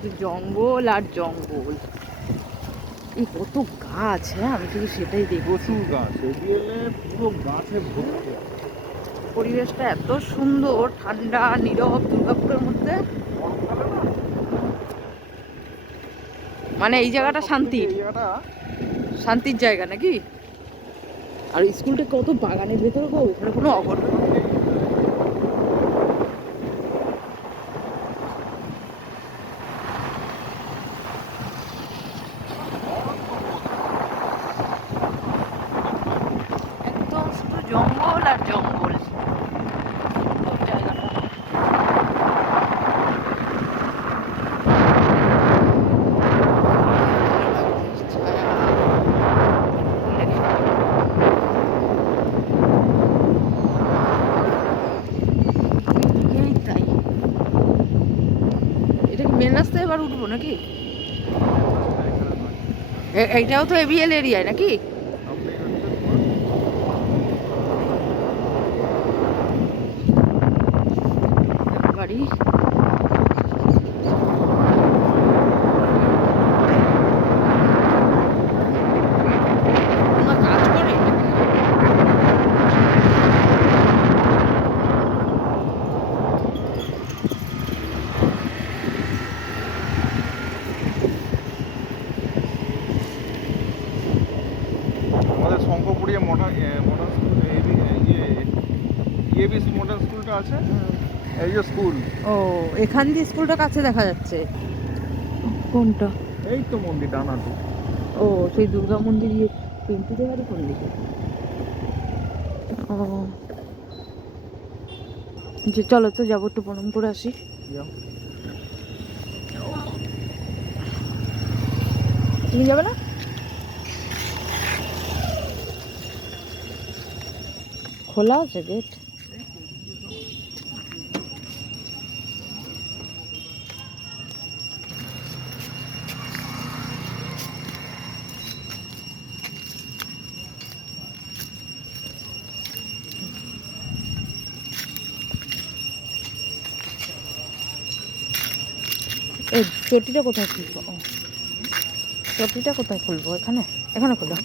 শুধু জঙ্গল আর জঙ্গল। এই কত গাছ, হ্যাঁ আমি শুধু সেটাই দেখবো। প্রচুর গাছ, এদিকে পুরো গাছে ভর্তি। পরিবেশটা এত সুন্দর, ঠান্ডা নীরব দুর্গাপুরের মধ্যে। মানে এই জায়গাটা শান্তির, শান্তির জায়গা নাকি? আর স্কুলটা কত বাগানের ভেতরে গো, এখানে কোনো অঘটন নেই। একদম শুধু জঙ্গল আর জঙ্গল জায়গাটা। এই তাই, এটা কি মেন রাস্তায় এবার উঠবো নাকি? এইটাও তো এবিএল এরিয়ায় নাকি? বাড়ি কোনো কাজ করে আমাদের শঙ্করপুরিয়া মডার্ন স্কুল, ইএবি মডার্ন স্কুলটা আছে, এই যে স্কুল। ও এখান দিয়ে স্কুলটা কাছে দেখা যাচ্ছে। কোনটা? এই তো মন্দির ডানাতে। ও সেই দুর্গা মন্দির, ইয়ে পেন্টুদের বাড়ি কোন দিকে? ও যে চলো তো যাবো, একটু প্রণাম করে আসি। তুমি যাবে না? খোলা আছে গেট? এই চটিটা কোথায় খুলবো? ও চটিটা কোথায় খুলবো? এখানে, এখানে খোলো।